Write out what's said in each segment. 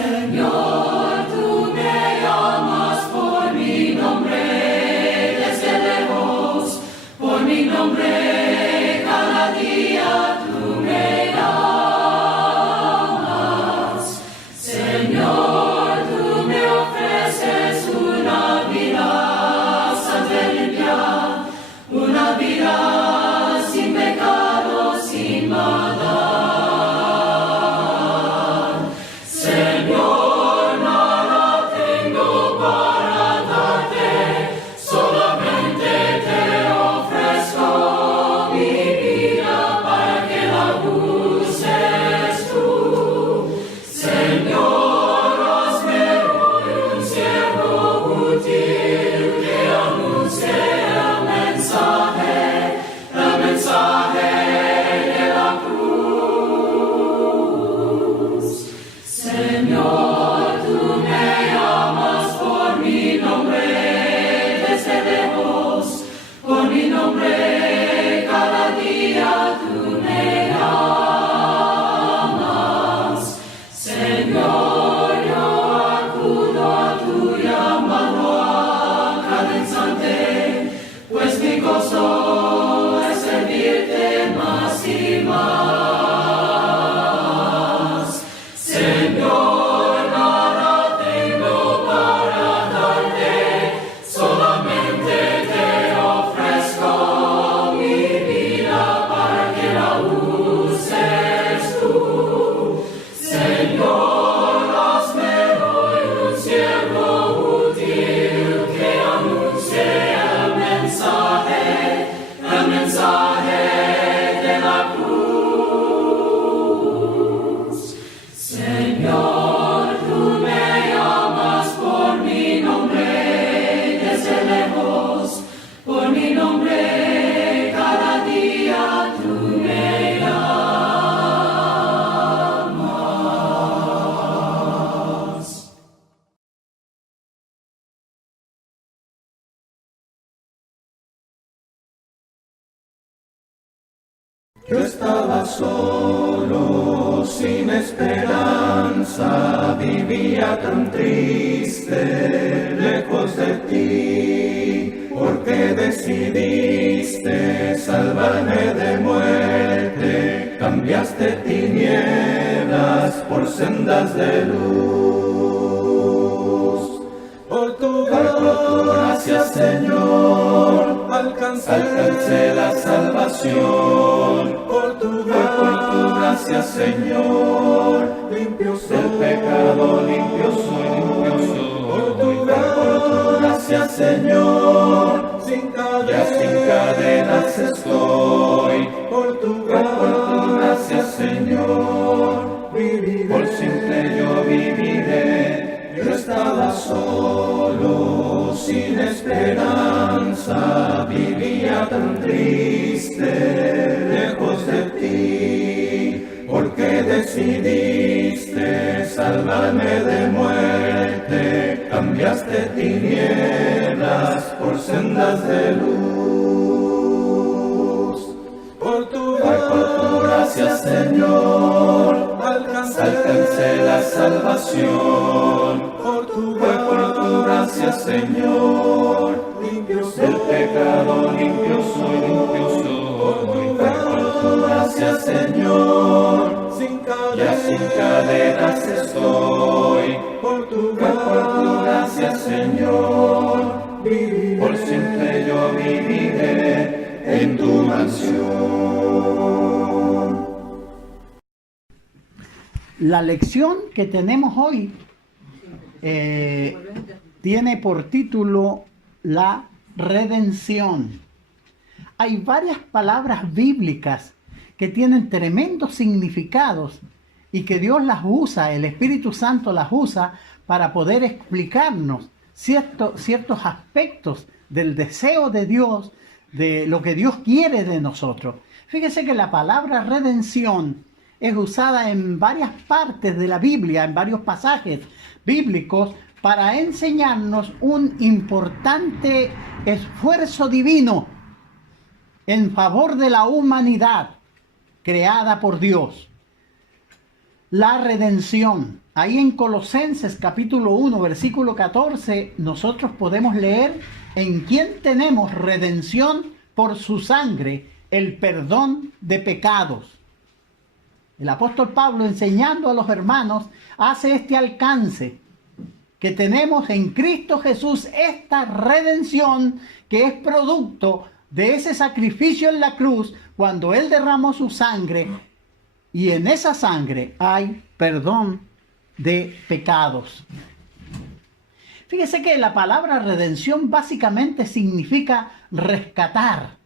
Señor, tú me llamas por mi nombre desde lejos, por mi nombre cada día tú me llamas. Señor, tú me ofreces una vida santa y limpia, una vida sin pecado, sin maldad. Yo estaba solo, sin esperanza, vivía tan triste, lejos de ti, porque decidiste salvarme de muerte, cambiaste tinieblas por sendas de luz. Por tu gracia, Señor, alcancé la salvación. Por tu gracia, Señor, limpio soy del pecado, limpio soy. Por tu gracia, Señor, sin cadenas estoy. Por tu gracia, Señor, viviré. Por simple yo viviré. Yo estaba solo, sin esperanza, vivía tan triste, lejos de ti, porque decidiste salvarme de muerte, cambiaste tinieblas por sendas de luz. Por tu gracia, Señor, alcancé la salvación. Por tu gracia, Señor, limpio soy del pecado, limpio soy. Por tu gracia, Señor, sin cadenas estoy. Por tu gracia, Señor, viviré. Por siempre yo viviré en tu mansión. La lección que tenemos hoy tiene por título la redención. Hay varias palabras bíblicas que tienen tremendos significados y que Dios las usa, el Espíritu Santo las usa para poder explicarnos ciertos aspectos del deseo de Dios, de lo que Dios quiere de nosotros. Fíjese que la palabra redención es usada en varias partes de la Biblia, en varios pasajes bíblicos, para enseñarnos un importante esfuerzo divino en favor de la humanidad creada por Dios. La redención, Ahí en Colosenses capítulo 1, versículo 14, nosotros podemos leer en quién tenemos redención por su sangre, el perdón de pecados. El apóstol Pablo, enseñando a los hermanos, hace este alcance, que tenemos en Cristo Jesús esta redención que es producto de ese sacrificio en la cruz cuando Él derramó su sangre, y en esa sangre hay perdón de pecados. Fíjese que la palabra redención básicamente significa rescatar,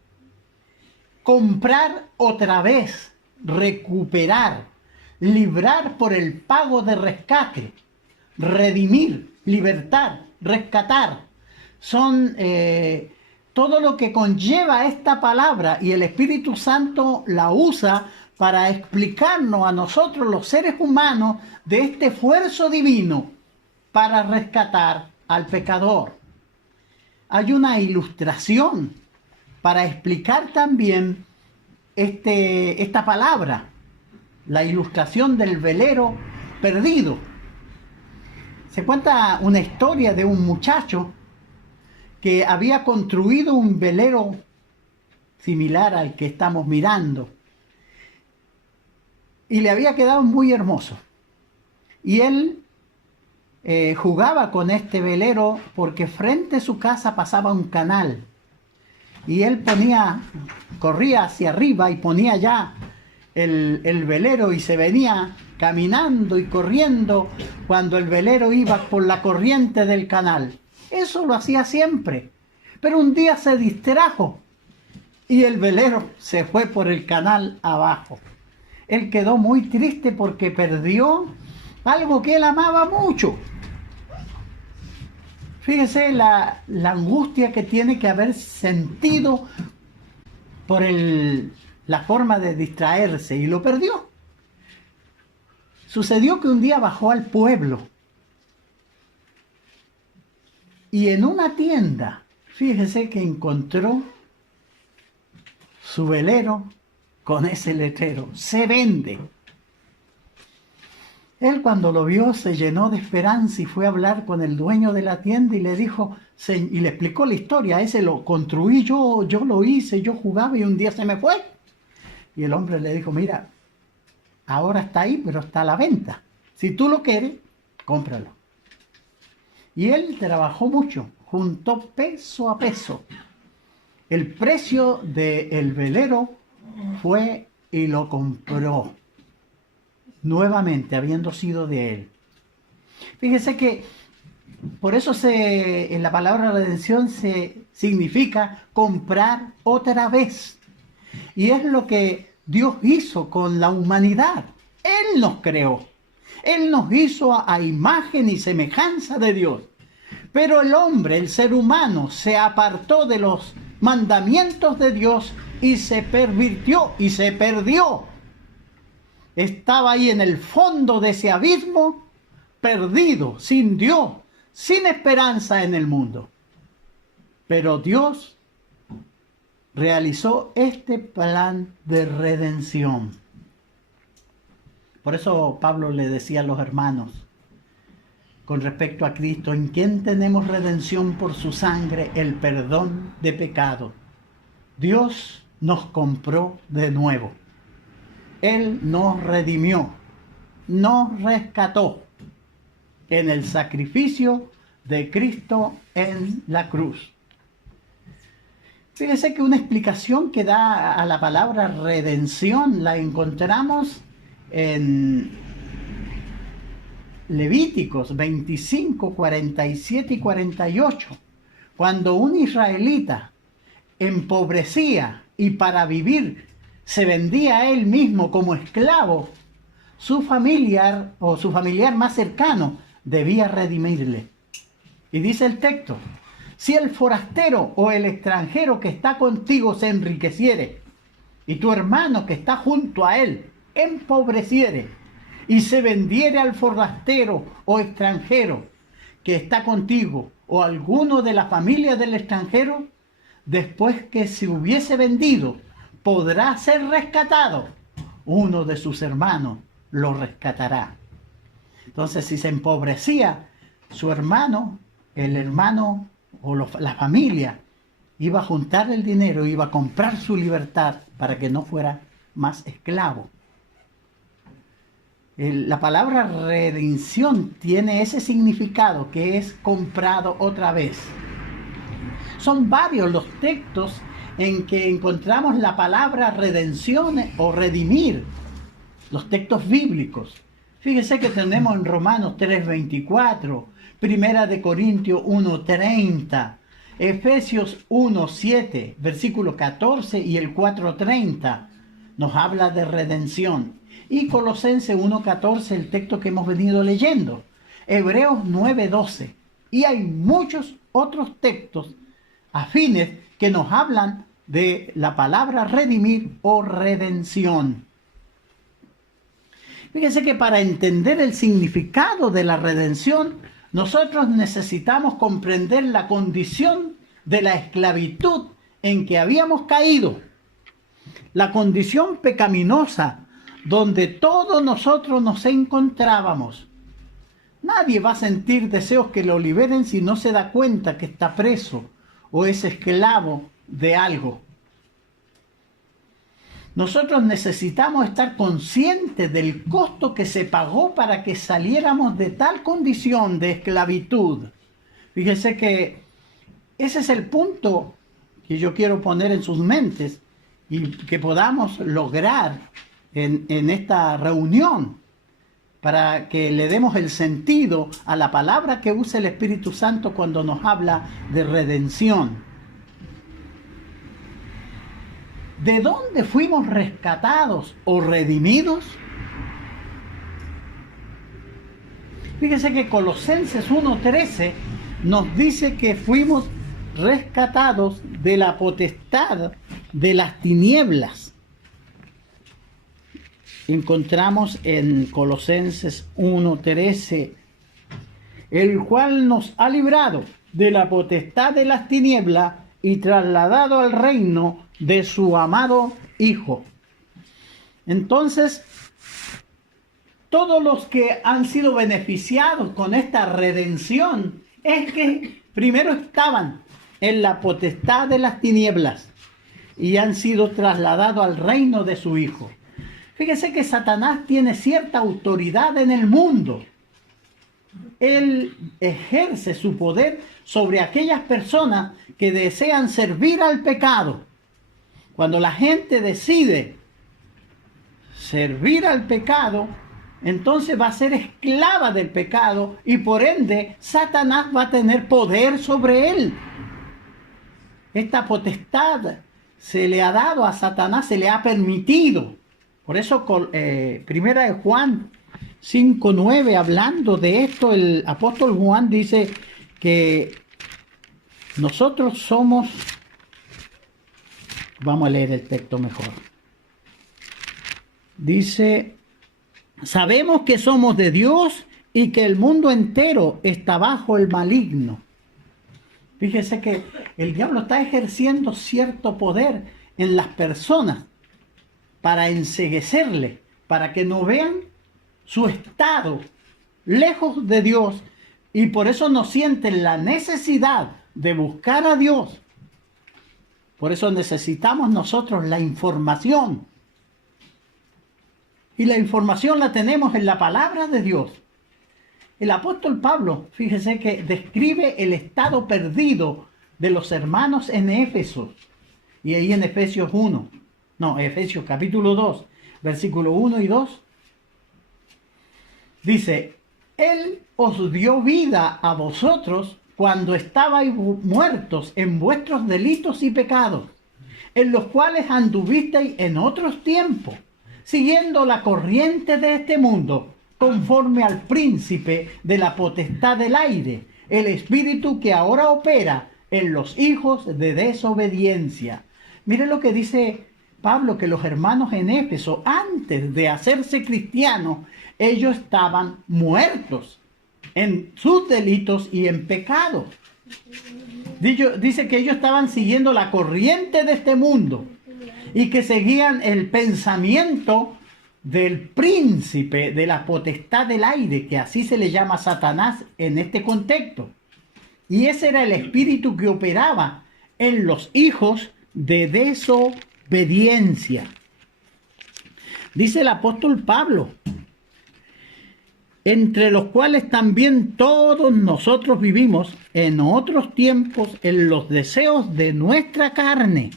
comprar otra vez, recuperar, librar por el pago de rescate, redimir, libertar, rescatar. Son todo lo que conlleva esta palabra, y el Espíritu Santo la usa para explicarnos a nosotros los seres humanos de este esfuerzo divino para rescatar al pecador. Hay una ilustración para explicar también esta palabra, la ilustración del velero perdido. Se cuenta una historia de un muchacho que había construido un velero similar al que estamos mirando, y le había quedado muy hermoso. Y él jugaba con este velero porque frente a su casa pasaba un canal. Y él corría hacia arriba y ponía ya el velero, y se venía caminando y corriendo cuando el velero iba por la corriente del canal. Eso lo hacía siempre. Pero un día se distrajo y el velero se fue por el canal abajo. Él quedó muy triste porque perdió algo que él amaba mucho. Fíjese la angustia que tiene que haber sentido por la forma de distraerse, y lo perdió. Sucedió que un día bajó al pueblo y en una tienda, fíjese que encontró su velero con ese letrero: se vende. Él, cuando lo vio, se llenó de esperanza y fue a hablar con el dueño de la tienda y le dijo, y le explicó la historia: ese lo construí yo lo hice, yo jugaba y un día se me fue. Y el hombre le dijo: mira, ahora está ahí, pero está a la venta. Si tú lo quieres, cómpralo. Y él trabajó mucho, juntó peso a peso. El precio del velero fue y lo compró nuevamente, habiendo sido de él. Fíjese que por eso en la palabra redención significa comprar otra vez. Y es lo que Dios hizo con la humanidad. Él nos creó. Él nos hizo a imagen y semejanza de Dios. Pero el hombre, el ser humano, se apartó de los mandamientos de Dios y se pervirtió y se perdió. Estaba ahí en el fondo de ese abismo, perdido, sin Dios, sin esperanza en el mundo. Pero Dios realizó este plan de redención. Por eso Pablo le decía a los hermanos, con respecto a Cristo, en quien tenemos redención por su sangre, el perdón de pecado. Dios nos compró de nuevo. Él nos redimió, nos rescató en el sacrificio de Cristo en la cruz. Fíjese que una explicación que da a la palabra redención la encontramos en Levíticos 25, 47 y 48. Cuando un israelita empobrecía y para vivir se vendía a él mismo como esclavo, su familiar o su familiar más cercano debía redimirle. Y dice el texto: si el forastero o el extranjero que está contigo se enriqueciere, y tu hermano que está junto a él empobreciere, y se vendiere al forastero o extranjero que está contigo, o alguno de la familia del extranjero, después que se hubiese vendido, podrá ser rescatado. Uno de sus hermanos lo rescatará. Entonces, si se empobrecía su hermano, el hermano o la familia iba a juntar el dinero, iba a comprar su libertad para que no fuera más esclavo. La palabra redención tiene ese significado, que es comprado otra vez. Son varios los textos en que encontramos la palabra redención o redimir, los textos bíblicos. Fíjese que tenemos en Romanos 3:24, Primera de Corintios 1:30, Efesios 1:7, versículo 14 y el 4:30 nos habla de redención. Y Colosenses 1:14, el texto que hemos venido leyendo. Hebreos 9:12. Y hay muchos otros textos afines que nos hablan de la palabra redimir o redención. Fíjense que para entender el significado de la redención, nosotros necesitamos comprender la condición de la esclavitud en que habíamos caído. La condición pecaminosa donde todos nosotros nos encontrábamos. Nadie va a sentir deseos que lo liberen si no se da cuenta que está preso o es esclavo de algo. Nosotros necesitamos estar conscientes del costo que se pagó para que saliéramos de tal condición de esclavitud. Fíjese que ese es el punto que yo quiero poner en sus mentes y que podamos lograr en esta reunión, para que le demos el sentido a la palabra que usa el Espíritu Santo cuando nos habla de redención. ¿De dónde fuimos rescatados o redimidos? Fíjese que Colosenses 1:13 nos dice que fuimos rescatados de la potestad de las tinieblas. Encontramos en Colosenses 1:13, el cual nos ha librado de la potestad de las tinieblas y trasladado al reino de su amado Hijo. Entonces, todos los que han sido beneficiados con esta redención es que primero estaban en la potestad de las tinieblas y han sido trasladados al reino de su Hijo. Fíjese que Satanás tiene cierta autoridad en el mundo. Él ejerce su poder sobre aquellas personas que desean servir al pecado. Cuando la gente decide servir al pecado, entonces va a ser esclava del pecado y por ende Satanás va a tener poder sobre él. Esta potestad se le ha dado a Satanás, se le ha permitido. Por eso, primera de Juan 5:9, hablando de esto, el apóstol Juan dice que nosotros somos, vamos a leer el texto mejor. Dice, sabemos que somos de Dios y que el mundo entero está bajo el maligno. Fíjese que el diablo está ejerciendo cierto poder en las personas para enceguecerle, para que no vean su estado lejos de Dios, y por eso no sienten la necesidad de buscar a Dios. Por eso necesitamos nosotros la información. Y la información la tenemos en la palabra de Dios. El apóstol Pablo, fíjese que describe el estado perdido de los hermanos en Éfeso. Y ahí en Efesios capítulo 2, versículo 1 y 2. Dice, Él os dio vida a vosotros cuando estabais muertos en vuestros delitos y pecados, en los cuales anduvisteis en otros tiempos, siguiendo la corriente de este mundo, conforme al príncipe de la potestad del aire, el espíritu que ahora opera en los hijos de desobediencia. Mire lo que dice Pablo, que los hermanos en Éfeso, antes de hacerse cristianos, ellos estaban muertos en sus delitos y en pecado. Dice que ellos estaban siguiendo la corriente de este mundo y que seguían el pensamiento del príncipe de la potestad del aire, que así se le llama Satanás en este contexto. Y ese era el espíritu que operaba en los hijos de desobediencia. Dice el apóstol Pablo, entre los cuales también todos nosotros vivimos en otros tiempos en los deseos de nuestra carne,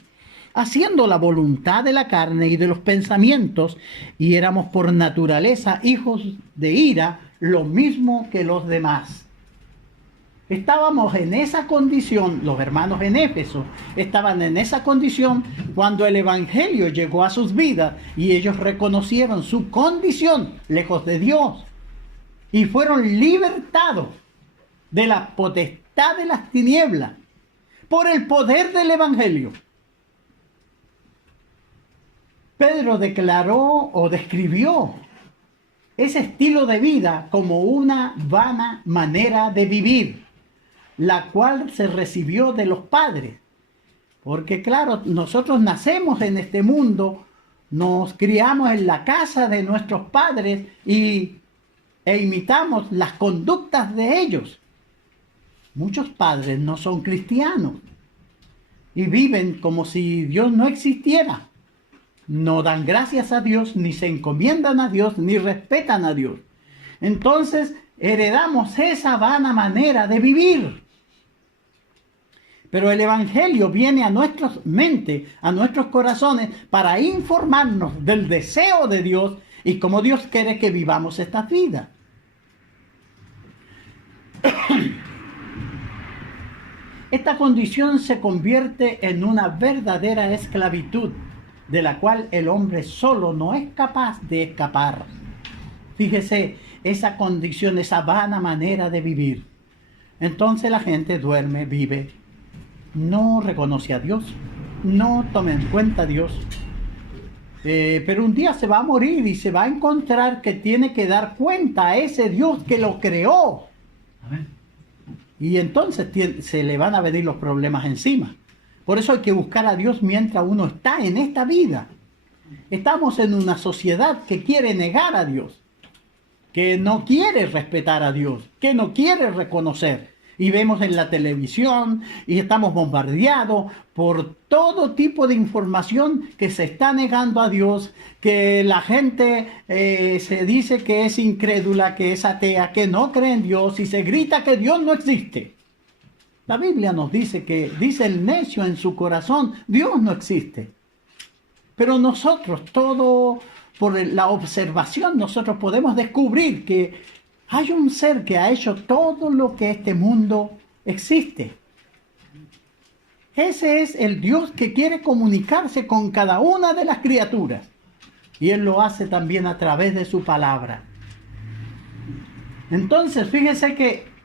haciendo la voluntad de la carne y de los pensamientos, y éramos por naturaleza hijos de ira, lo mismo que los demás. Estábamos en esa condición, los hermanos en Éfeso estaban en esa condición cuando el Evangelio llegó a sus vidas y ellos reconocieron su condición lejos de Dios y fueron libertados de la potestad de las tinieblas por el poder del Evangelio. Pedro declaró o describió ese estilo de vida como una vana manera de vivir, la cual se recibió de los padres. Porque claro, nosotros nacemos en este mundo, nos criamos en la casa de nuestros padres e imitamos las conductas de ellos. Muchos padres no son cristianos y viven como si Dios no existiera. No dan gracias a Dios, ni se encomiendan a Dios, ni respetan a Dios. Entonces heredamos esa vana manera de vivir. Pero el Evangelio viene a nuestras mentes, a nuestros corazones, para informarnos del deseo de Dios y cómo Dios quiere que vivamos esta vida. Esta condición se convierte en una verdadera esclavitud, de la cual el hombre solo no es capaz de escapar. Fíjese, esa condición, esa vana manera de vivir. Entonces la gente duerme, vive, no reconoce a Dios, no toma en cuenta a Dios. Pero un día se va a morir y se va a encontrar que tiene que dar cuenta a ese Dios que lo creó. Y entonces se le van a venir los problemas encima. Por eso hay que buscar a Dios mientras uno está en esta vida. Estamos en una sociedad que quiere negar a Dios, que no quiere respetar a Dios, que no quiere reconocer. Y vemos en la televisión y estamos bombardeados por todo tipo de información que se está negando a Dios, que la gente se dice que es incrédula, que es atea, que no cree en Dios y se grita que Dios no existe. La Biblia nos dice que, dice el necio en su corazón, Dios no existe. Pero nosotros, todo por la observación, nosotros podemos descubrir que hay un ser que ha hecho todo lo que este mundo existe. Ese es el Dios que quiere comunicarse con cada una de las criaturas. Y Él lo hace también a través de su palabra. Entonces, fíjese que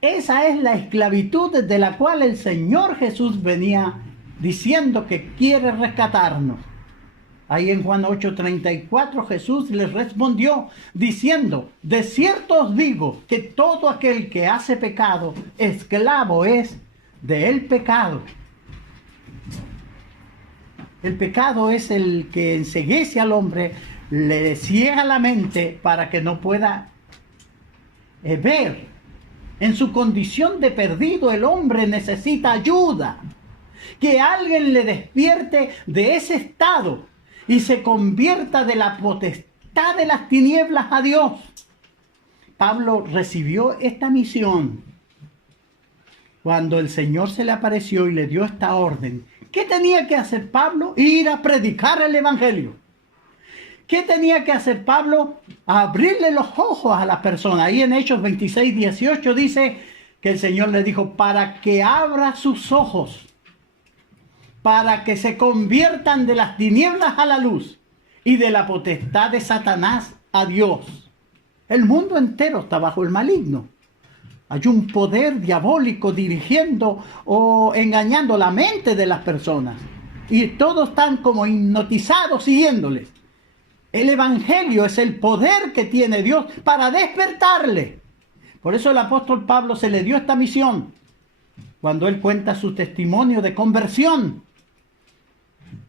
esa es la esclavitud de la cual el Señor Jesús venía diciendo que quiere rescatarnos. Ahí en Juan 8:34 Jesús les respondió diciendo: de cierto os digo que todo aquel que hace pecado, esclavo es del pecado. El pecado es el que enceguece al hombre, le ciega la mente para que no pueda ver. En su condición de perdido, el hombre necesita ayuda. Que alguien le despierte de ese estado y se convierta de la potestad de las tinieblas a Dios. Pablo recibió esta misión cuando el Señor se le apareció y le dio esta orden. ¿Qué tenía que hacer Pablo? Ir a predicar el Evangelio. ¿Qué tenía que hacer Pablo? Abrirle los ojos a las personas. Ahí en Hechos 26:18 dice que el Señor le dijo: para que abra sus ojos, para que se conviertan de las tinieblas a la luz y de la potestad de Satanás a Dios. El mundo entero está bajo el maligno. Hay un poder diabólico dirigiendo o engañando la mente de las personas. Y todos están como hipnotizados siguiéndoles. El Evangelio es el poder que tiene Dios para despertarle. Por eso el apóstol Pablo se le dio esta misión. Cuando él cuenta su testimonio de conversión.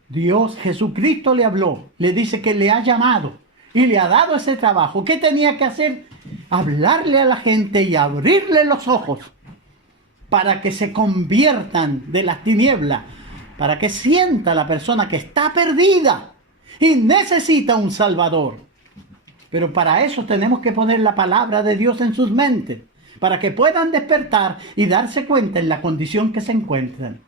Dios, Jesucristo le habló, le dice que le ha llamado y le ha dado ese trabajo. ¿Qué tenía que hacer? Hablarle a la gente y abrirle los ojos para que se conviertan de las tinieblas, para que sienta la persona que está perdida y necesita un Salvador. Pero para eso tenemos que poner la palabra de Dios en sus mentes, para que puedan despertar y darse cuenta en la condición que se encuentran.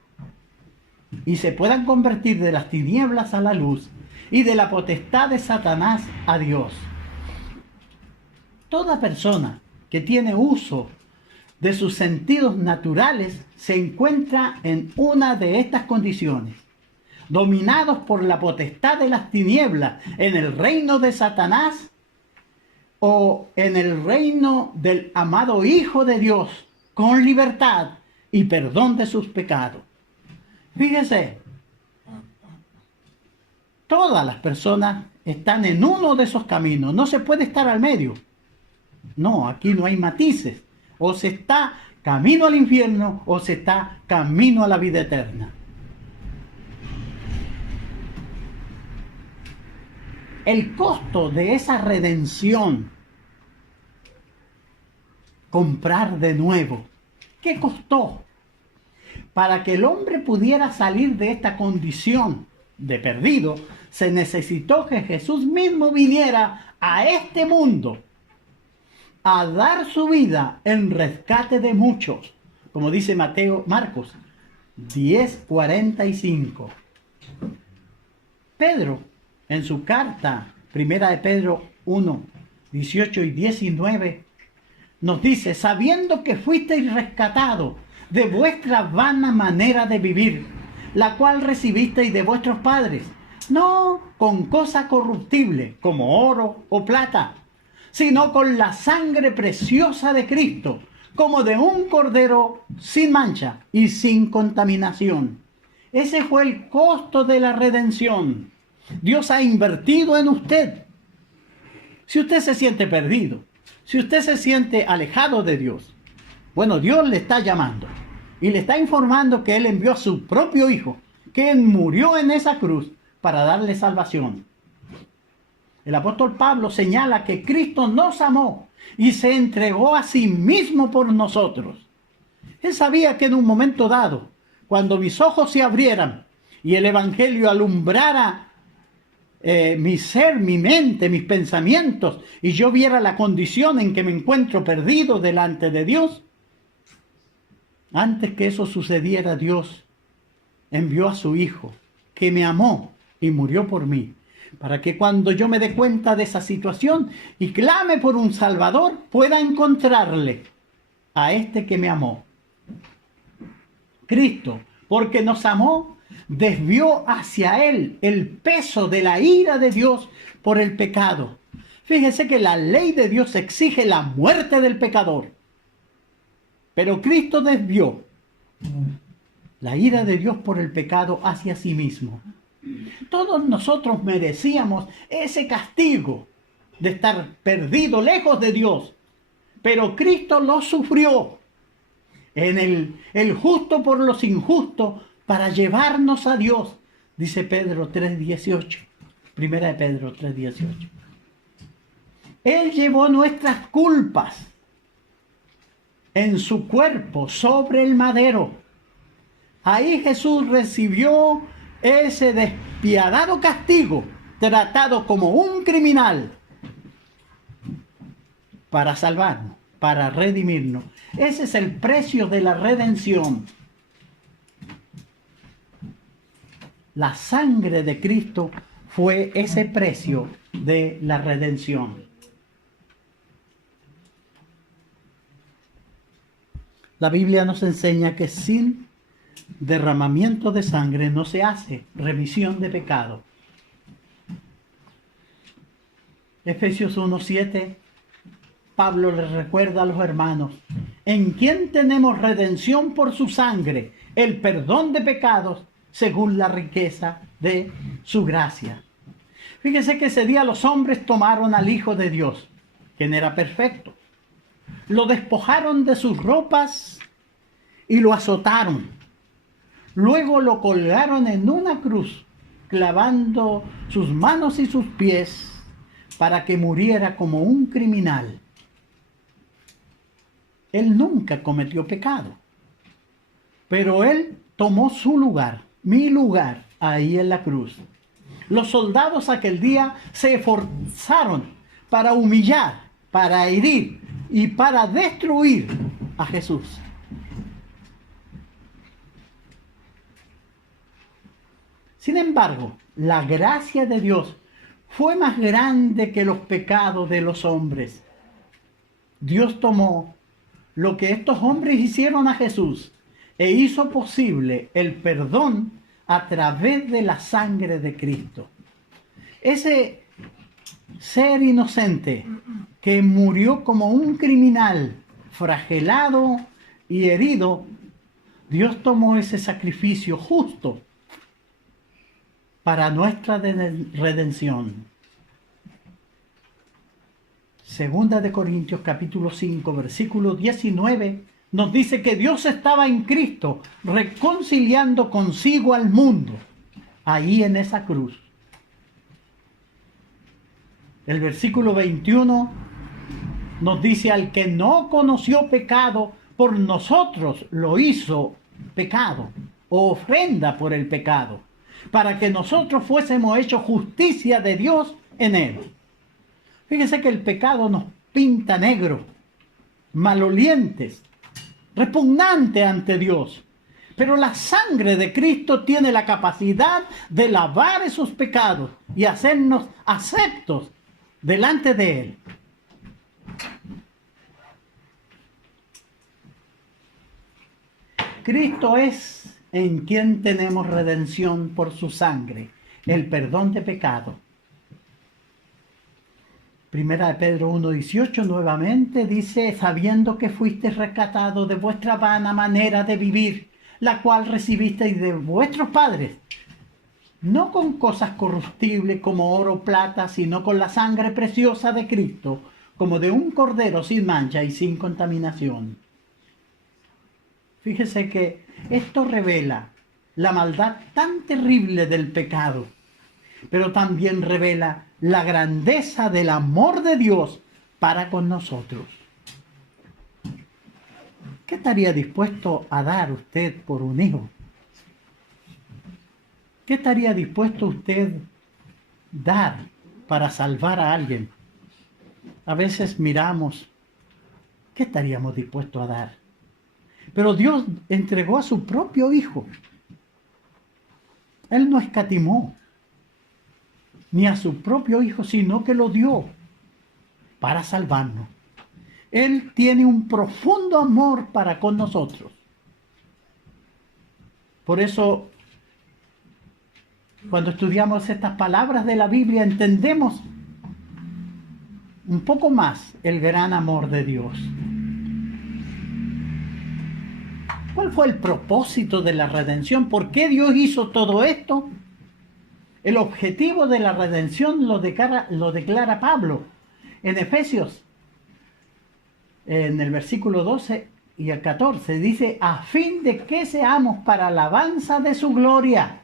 Y se puedan convertir de las tinieblas a la luz y de la potestad de Satanás a Dios. Toda persona que tiene uso de sus sentidos naturales se encuentra en una de estas condiciones, dominados por la potestad de las tinieblas en el reino de Satanás o en el reino del amado Hijo de Dios, con libertad y perdón de sus pecados. Fíjese, todas las personas están en uno de esos caminos, no se puede estar al medio. No, aquí no hay matices. O se está camino al infierno o se está camino a la vida eterna. El costo de esa redención, comprar de nuevo, ¿qué costó? Para que el hombre pudiera salir de esta condición de perdido, se necesitó que Jesús mismo viniera a este mundo a dar su vida en rescate de muchos, como dice Marcos 10:45. Pedro, en su carta, primera de Pedro 1:18 y 19, nos dice: sabiendo que fuisteis rescatados de vuestra vana manera de vivir, la cual recibisteis de vuestros padres, no con cosa corruptible, como oro o plata, sino con la sangre preciosa de Cristo, como de un cordero sin mancha y sin contaminación. Ese fue el costo de la redención. Dios ha invertido en usted. Si usted se siente perdido, si usted se siente alejado de Dios, bueno, Dios le está llamando y le está informando que Él envió a su propio Hijo, que Él murió en esa cruz para darle salvación. El apóstol Pablo señala que Cristo nos amó y se entregó a sí mismo por nosotros. Él sabía que en un momento dado, cuando mis ojos se abrieran y el Evangelio alumbrara mi ser, mi mente, mis pensamientos, y yo viera la condición en que me encuentro perdido delante de Dios, antes que eso sucediera, Dios envió a su Hijo, que me amó y murió por mí, para que cuando yo me dé cuenta de esa situación y clame por un Salvador, pueda encontrarle a este que me amó. Cristo, porque nos amó, desvió hacia Él el peso de la ira de Dios por el pecado. Fíjese que la ley de Dios exige la muerte del pecador, pero Cristo desvió la ira de Dios por el pecado hacia sí mismo. Todos nosotros merecíamos ese castigo de estar perdido lejos de Dios, pero Cristo lo sufrió en el justo por los injustos para llevarnos a Dios, dice Pedro 3:18, primera de Pedro 3:18. Él llevó nuestras culpas en su cuerpo sobre el madero. Ahí Jesús recibió ese despiadado castigo, tratado como un criminal, para salvarnos, para redimirnos. Ese es el precio de la redención. La sangre de Cristo fue ese precio de la redención. La Biblia nos enseña que sin derramamiento de sangre no se hace remisión de pecado. Efesios 1:7, Pablo les recuerda a los hermanos: en quien tenemos redención por su sangre, el perdón de pecados, según la riqueza de su gracia. Fíjese que ese día los hombres tomaron al Hijo de Dios, quien era perfecto, lo despojaron de sus ropas y lo azotaron. Luego lo colgaron en una cruz clavando sus manos y sus pies para que muriera como un criminal. Él nunca cometió pecado, pero Él tomó su lugar, mi lugar, ahí en la cruz. Los soldados aquel día se esforzaron para humillar, para herir y para destruir a Jesús. Sin embargo, la gracia de Dios fue más grande que los pecados de los hombres. Dios tomó lo que estos hombres hicieron a Jesús e hizo posible el perdón a través de la sangre de Cristo. Ese ser inocente que murió como un criminal, flagelado y herido, Dios tomó ese sacrificio justo para nuestra redención. Segunda de Corintios capítulo 5, versículo 19, nos dice que Dios estaba en Cristo reconciliando consigo al mundo, ahí en esa cruz. El versículo 21 nos dice: al que no conoció pecado, por nosotros lo hizo pecado, o ofrenda por el pecado, para que nosotros fuésemos hechos justicia de Dios en él. Fíjese que el pecado nos pinta negro, malolientes, repugnante ante Dios. Pero la sangre de Cristo tiene la capacidad de lavar esos pecados y hacernos aceptos delante de Él. Cristo es en quien tenemos redención por su sangre, el perdón de pecado. Primera de Pedro 1:18 nuevamente dice: sabiendo que fuisteis rescatados de vuestra vana manera de vivir, la cual recibisteis de vuestros padres, no con cosas corruptibles como oro o plata, sino con la sangre preciosa de Cristo, como de un cordero sin mancha y sin contaminación. Fíjese que esto revela la maldad tan terrible del pecado, pero también revela la grandeza del amor de Dios para con nosotros. ¿Qué estaría dispuesto a dar usted por un hijo? ¿Qué estaría dispuesto usted dar para salvar a alguien? A veces miramos, ¿qué estaríamos dispuestos a dar? Pero Dios entregó a su propio Hijo. Él no escatimó ni a su propio Hijo, sino que lo dio para salvarnos. Él tiene un profundo amor para con nosotros. Por eso, cuando estudiamos estas palabras de la Biblia, entendemos un poco más el gran amor de Dios. ¿Cuál fue el propósito de la redención? ¿Por qué Dios hizo todo esto? El objetivo de la redención lo declara Pablo en Efesios, en el versículo 12 y el 14. Dice: a fin de que seamos para alabanza de su gloria.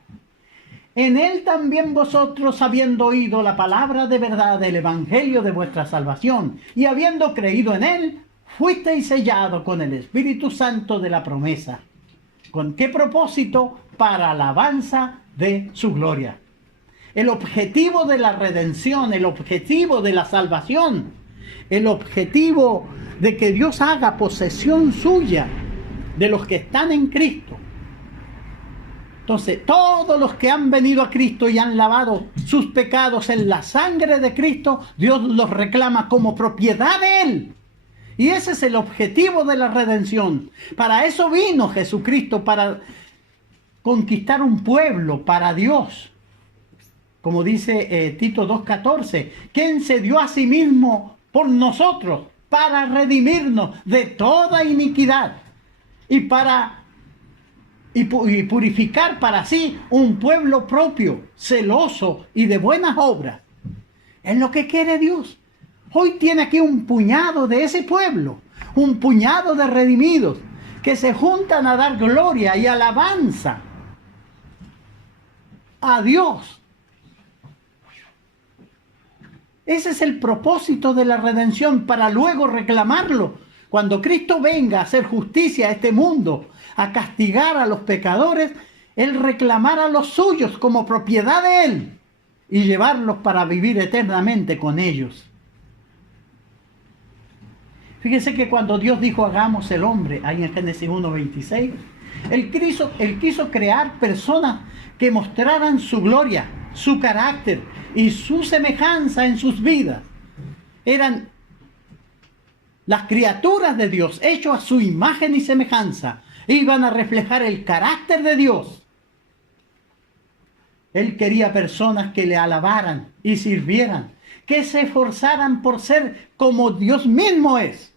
En él también vosotros, habiendo oído la palabra de verdad del evangelio de vuestra salvación, y habiendo creído en él, fuisteis sellados con el Espíritu Santo de la promesa. ¿Con qué propósito? Para alabanza de su gloria. El objetivo de la redención, el objetivo de la salvación, el objetivo de que Dios haga posesión suya de los que están en Cristo. Entonces, todos los que han venido a Cristo y han lavado sus pecados en la sangre de Cristo, Dios los reclama como propiedad de Él. Y ese es el objetivo de la redención. Para eso vino Jesucristo, para conquistar un pueblo para Dios. Como dice Tito 2:14, quien se dio a sí mismo por nosotros para redimirnos de toda iniquidad y purificar para sí un pueblo propio, celoso y de buenas obras. Es lo que quiere Dios. Hoy tiene aquí un puñado de ese pueblo, un puñado de redimidos que se juntan a dar gloria y alabanza a Dios. Ese es el propósito de la redención, para luego reclamarlo. Cuando Cristo venga a hacer justicia a este mundo, a castigar a los pecadores, Él reclamará a los suyos como propiedad de Él y llevarlos para vivir eternamente con ellos. Fíjense que cuando Dios dijo hagamos el hombre, ahí en Génesis 1:26, Él quiso crear personas que mostraran su gloria, su carácter y su semejanza en sus vidas. Eran las criaturas de Dios, hechos a su imagen y semejanza. Iban a reflejar el carácter de Dios. Él quería personas que le alabaran y sirvieran, que se esforzaran por ser como Dios mismo es.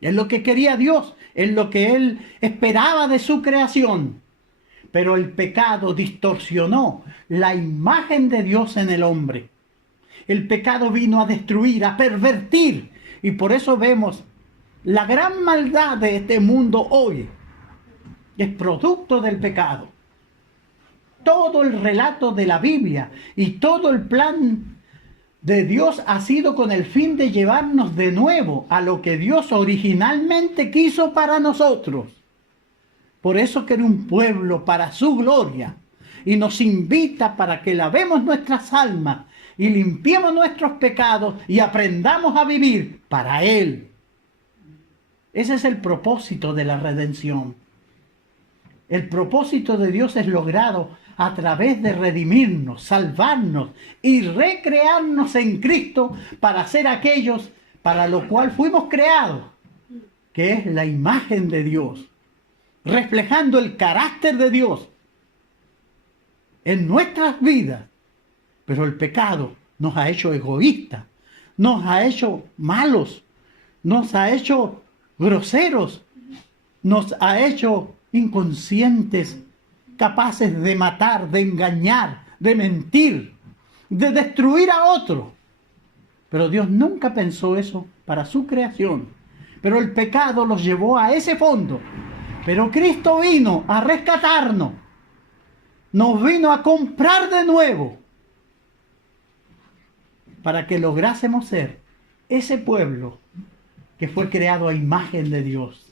Es lo que quería Dios, es lo que Él esperaba de su creación. Pero el pecado distorsionó la imagen de Dios en el hombre. El pecado vino a destruir, a pervertir. Y por eso vemos la gran maldad de este mundo hoy. Es producto del pecado. Todo el relato de la Biblia y todo el plan de Dios ha sido con el fin de llevarnos de nuevo a lo que Dios originalmente quiso para nosotros. Por eso quiere un pueblo para su gloria y nos invita para que lavemos nuestras almas y limpiemos nuestros pecados y aprendamos a vivir para Él. Ese es el propósito de la redención. El propósito de Dios es logrado a través de redimirnos, salvarnos y recrearnos en Cristo para ser aquellos para lo cual fuimos creados, que es la imagen de Dios, reflejando el carácter de Dios en nuestras vidas. Pero el pecado nos ha hecho egoístas, nos ha hecho malos, nos ha hecho groseros, nos ha hecho inconscientes, capaces de matar, de engañar, de mentir, de destruir a otro. Pero Dios nunca pensó eso para su creación. Pero el pecado los llevó a ese fondo. Pero Cristo vino a rescatarnos. Nos vino a comprar de nuevo para que lográsemos ser ese pueblo que fue creado a imagen de Dios.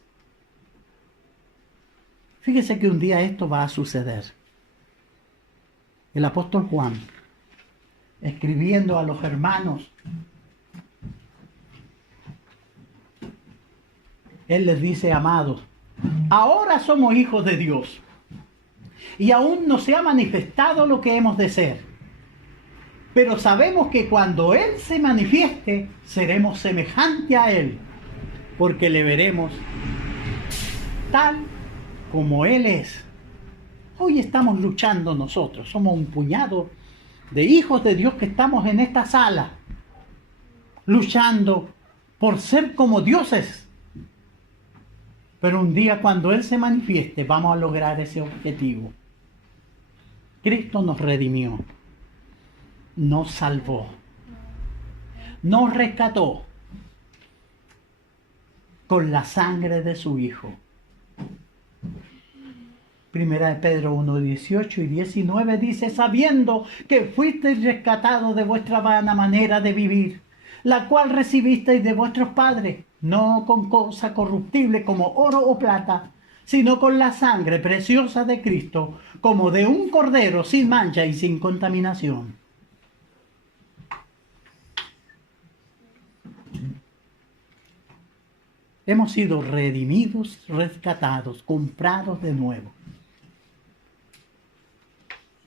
Fíjese que un día esto va a suceder. El apóstol Juan, escribiendo a los hermanos, él les dice: amados, ahora somos hijos de Dios y aún no se ha manifestado lo que hemos de ser. Pero sabemos que cuando Él se manifieste, seremos semejantes a Él, porque le veremos tal como Él es. Hoy estamos luchando nosotros, somos un puñado de hijos de Dios que estamos en esta sala, luchando por ser como Dios es. Pero un día cuando Él se manifieste, vamos a lograr ese objetivo. Cristo nos redimió, nos salvó, nos rescató con la sangre de su Hijo. Primera de Pedro 1:18 y 19 dice: sabiendo que fuisteis rescatados de vuestra vana manera de vivir, la cual recibisteis de vuestros padres, no con cosa corruptible como oro o plata, sino con la sangre preciosa de Cristo, como de un cordero sin mancha y sin contaminación. Hemos sido redimidos, rescatados, comprados de nuevo.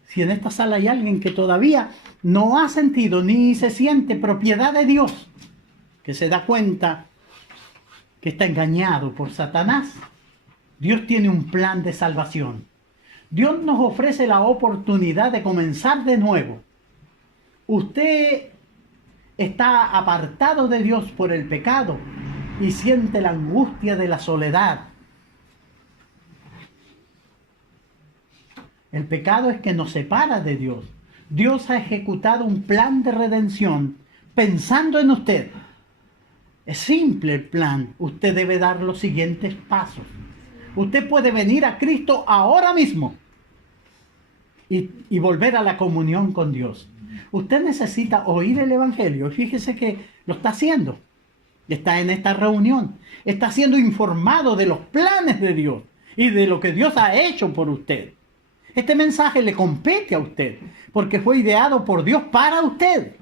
Si en esta sala hay alguien que todavía no ha sentido ni se siente propiedad de Dios, que se da cuenta que está engañado por Satanás, Dios tiene un plan de salvación. Dios nos ofrece la oportunidad de comenzar de nuevo. Usted está apartado de Dios por el pecado y siente la angustia de la soledad. El pecado es que nos separa de Dios. Dios ha ejecutado un plan de redención pensando en usted. Es simple el plan. Usted debe dar los siguientes pasos. Usted puede venir a Cristo ahora mismo y volver a la comunión con Dios. Usted necesita oír el Evangelio. Fíjese que lo está haciendo. Está en esta reunión. Está siendo informado de los planes de Dios y de lo que Dios ha hecho por usted. Este mensaje le compete a usted porque fue ideado por Dios para usted.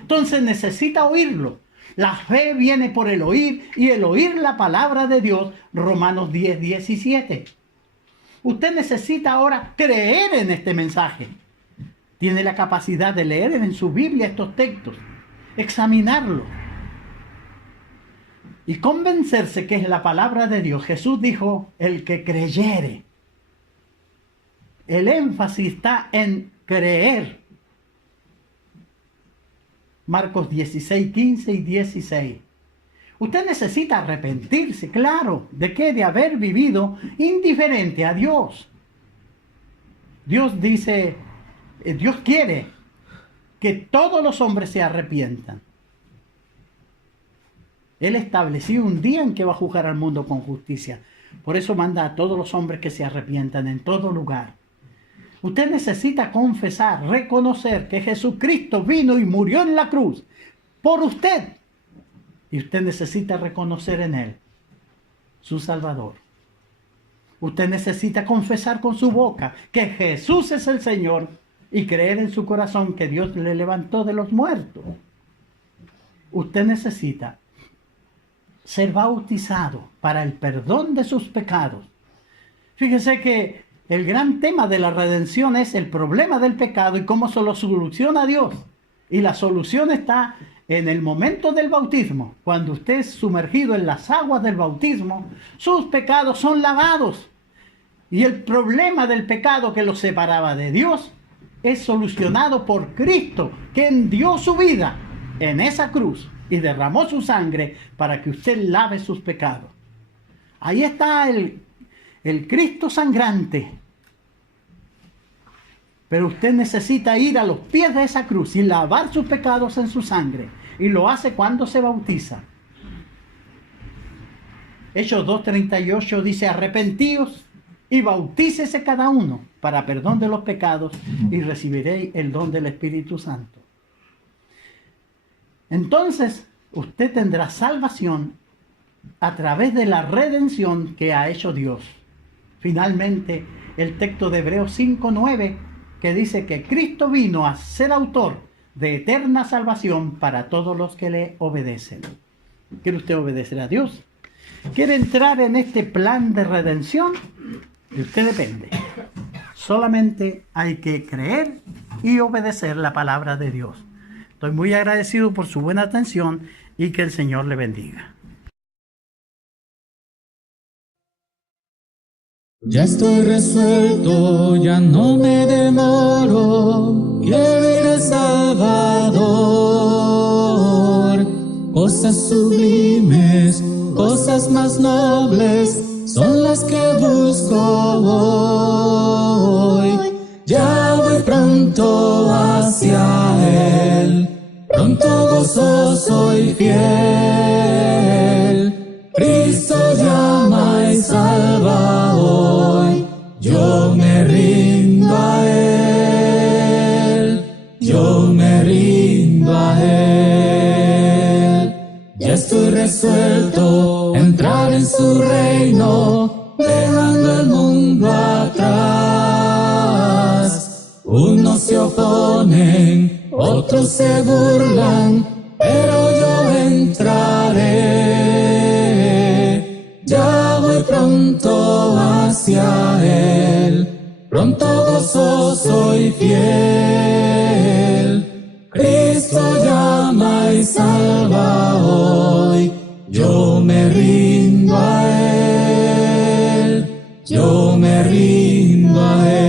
Entonces necesita oírlo. La fe viene por el oír y el oír la palabra de Dios. Romanos 10:17. Usted necesita ahora creer en este mensaje. Tiene la capacidad de leer en su Biblia estos textos, examinarlo y convencerse que es la palabra de Dios. Jesús dijo, el que creyere. El énfasis está en creer. Marcos 16:15 y 16. Usted necesita arrepentirse, claro. ¿De qué? De haber vivido indiferente a Dios. Dios dice, Dios quiere que todos los hombres se arrepientan. Él estableció un día en que va a juzgar al mundo con justicia. Por eso manda a todos los hombres que se arrepientan en todo lugar. Usted necesita confesar, reconocer que Jesucristo vino y murió en la cruz por usted. Y usted necesita reconocer en Él su Salvador. Usted necesita confesar con su boca que Jesús es el Señor y creer en su corazón que Dios le levantó de los muertos. Usted necesita ser bautizado para el perdón de sus pecados. Fíjese que el gran tema de la redención es el problema del pecado y cómo se lo soluciona Dios. Y la solución está en el momento del bautismo. Cuando usted es sumergido en las aguas del bautismo, sus pecados son lavados. Y el problema del pecado que lo separaba de Dios es solucionado por Cristo, quien dio su vida en esa cruz y derramó su sangre para que usted lave sus pecados. Ahí está el Cristo sangrante. Pero usted necesita ir a los pies de esa cruz y lavar sus pecados en su sangre. Y lo hace cuando se bautiza. Hechos 2:38 dice, arrepentíos y bautícese cada uno para perdón de los pecados y recibiréis el don del Espíritu Santo. Entonces, usted tendrá salvación a través de la redención que ha hecho Dios. Finalmente, el texto de Hebreos 5:9 que dice que Cristo vino a ser autor de eterna salvación para todos los que le obedecen. ¿Quiere usted obedecer a Dios? ¿Quiere entrar en este plan de redención? De usted depende. Solamente hay que creer y obedecer la palabra de Dios. Estoy muy agradecido por su buena atención y que el Señor le bendiga. Ya estoy resuelto, ya no me demoro, quiero ir al Salvador. Cosas sublimes, cosas más nobles, son las que busco hoy. Ya voy pronto hacia Él, pronto gozoso y fiel. Cristo llama y salva hoy, yo me rindo a Él, yo me rindo a Él. Ya estoy resuelto a entrar en su reino, dejando el mundo atrás. Unos se oponen, otros se burlan, pero yo entraré. Ya voy pronto hacia Él, pronto gozoso y fiel. Cristo llama y salva hoy, yo me rindo a Él, yo me rindo a Él.